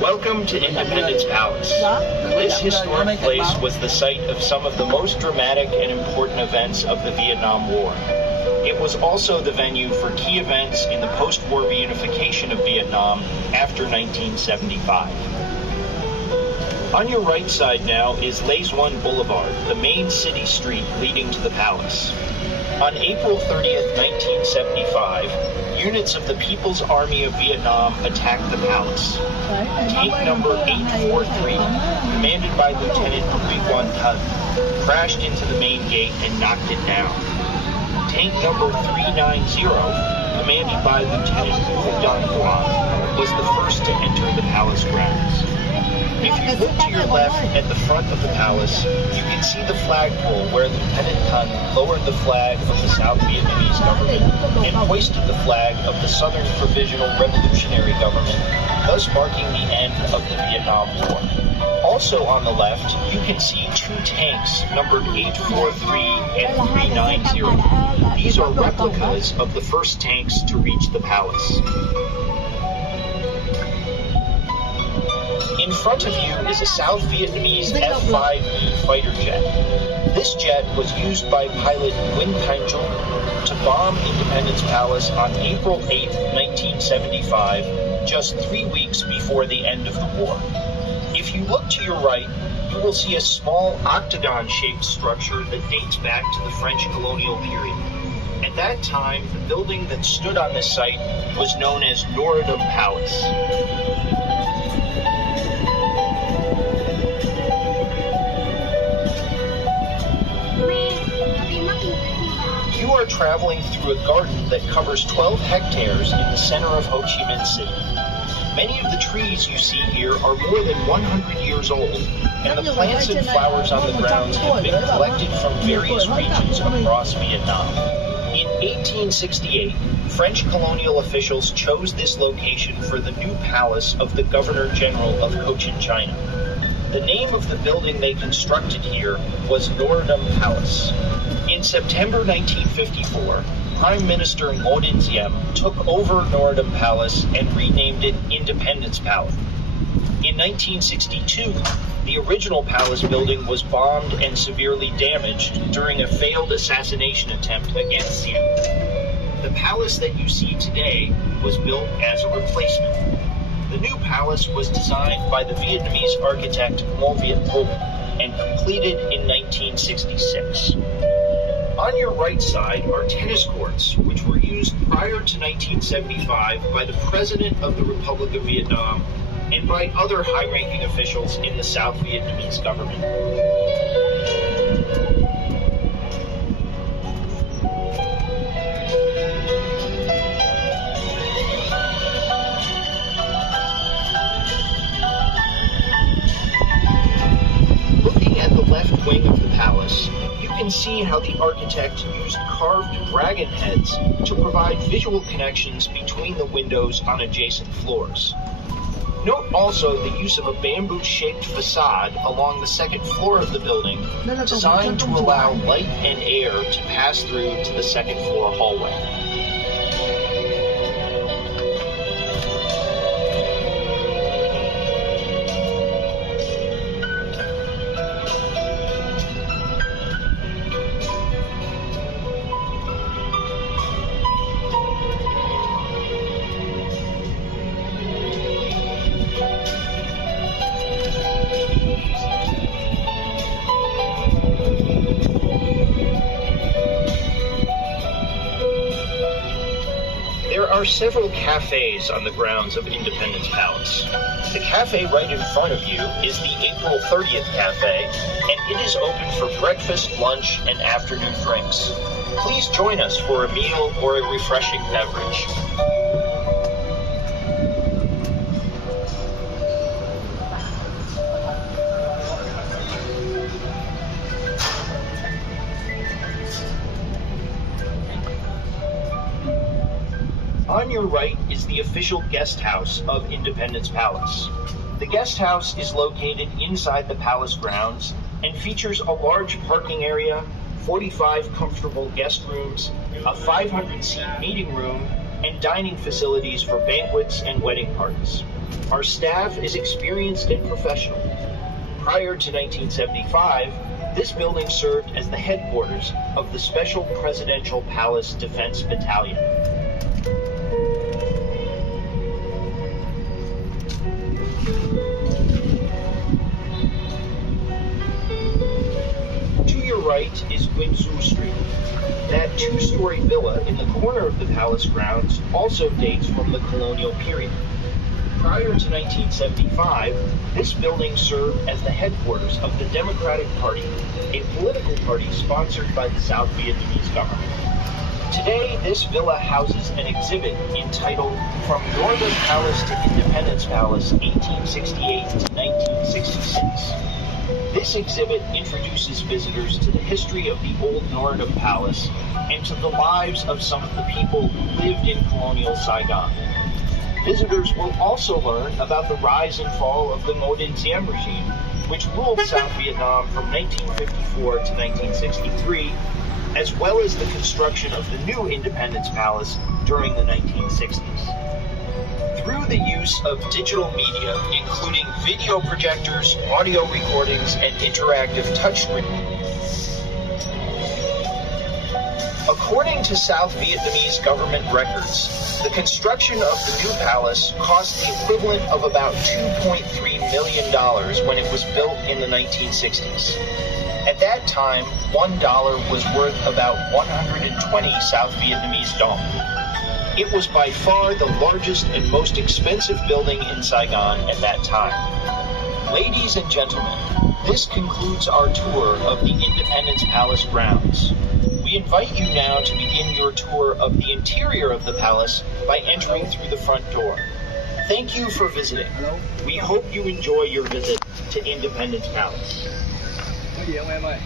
Welcome to Independence Palace. This historic place was the site of some of the most dramatic and important events of the Vietnam War. It was also the venue for key events in the post-war reunification of Vietnam after 1975. On your right side now is Les One Boulevard, the main city street leading to the palace. On April 30th, 1975, units of the People's Army of Vietnam attacked the palace. Tank number 843, commanded by Lieutenant Huy Quan Tân, crashed into the main gate and knocked it down. Tank number 390, commanded by Lieutenant Huy Dong Quan, was the first to enter the palace grounds. If you look to your left at the front of the palace, you can see the flagpole where Lieutenant Tân lowered the flag of the South Vietnamese government and hoisted the flag of the Southern Provisional Revolutionary Government, thus marking the end of the Vietnam War. Also on the left, you can see two tanks numbered 843 and 390. These are replicas of the first tanks to reach the palace. In front of you is a South Vietnamese F-5E fighter jet. This jet was used by pilot Nguyen Thanh Trung to bomb Independence Palace on April 8, 1975, just 3 weeks before the end of the war. If you look to your right, you will see a small octagon-shaped structure that dates back to the French colonial period. At that time, the building that stood on this site was known as Norodom Palace. You are traveling through a garden that covers 12 hectares in the center of Ho Chi Minh City. Many of the trees you see here are more than 100 years old, and the plants and flowers on the grounds have been collected from various regions across Vietnam. In 1868, French colonial officials chose this location for the new palace of the Governor-General of Cochin China. The name of the building they constructed here was Norodom Palace. In September 1954, Prime Minister Ngo Dinh Diem took over Norodom Palace and renamed it Independence Palace. In 1962, the original palace building was bombed and severely damaged during a failed assassination attempt against Diem. The palace that you see today was built as a replacement. The new palace was designed by the Vietnamese architect Ngo Viet Thu and completed in 1966. On your right side are tennis courts, which were used prior to 1975 by the President of the Republic of Vietnam and by other high-ranking officials in the South Vietnamese government. Looking at the left wing of the palace, you can see how the architect used carved dragon heads to provide visual connections between the windows on adjacent floors. Note also the use of a bamboo-shaped facade along the second floor of the building, designed to allow light and air to pass through to the second floor hallway. There are several cafes on the grounds of Independence Palace. The cafe right in front of you is the April 30th Cafe, and it is open for breakfast, lunch, and afternoon drinks. Please join us for a meal or a refreshing beverage. On your right is the official guest house of Independence Palace. The guest house is located inside the palace grounds and features a large parking area, 45 comfortable guest rooms, a 500-seat meeting room, and dining facilities for banquets and wedding parties. Our staff is experienced and professional. Prior to 1975, this building served as the headquarters of the Special Presidential Palace Defense Battalion. To your right is Guinzu Street. That two-story villa in the corner of the palace grounds also dates from the colonial period. Prior to 1975, this building served as the headquarters of the Democratic Party, a political party sponsored by the South Vietnamese government. Today, this villa houses an exhibit entitled From Northern Palace to Independence Palace, 1868 to 1966. This exhibit introduces visitors to the history of the old Norodom Palace and to the lives of some of the people who lived in colonial Saigon. Visitors will also learn about the rise and fall of the Ngo Dinh Diem regime, which ruled South Vietnam from 1954 to 1963, as well as the construction of the new Independence Palace during the 1960s. Through the use of digital media, including video projectors, audio recordings, and interactive touchscreens, according to South Vietnamese government records, the construction of the new palace cost the equivalent of about $2.3 million when it was built in the 1960s. At that time, $1 was worth about 120 South Vietnamese dong. It was by far the largest and most expensive building in Saigon at that time. Ladies and gentlemen, this concludes our tour of the Independence Palace grounds. We invite you now to begin your tour of the interior of the palace by entering through the front door. Thank you for visiting. We hope you enjoy your visit to Independence Palace. Có gì không em ơi?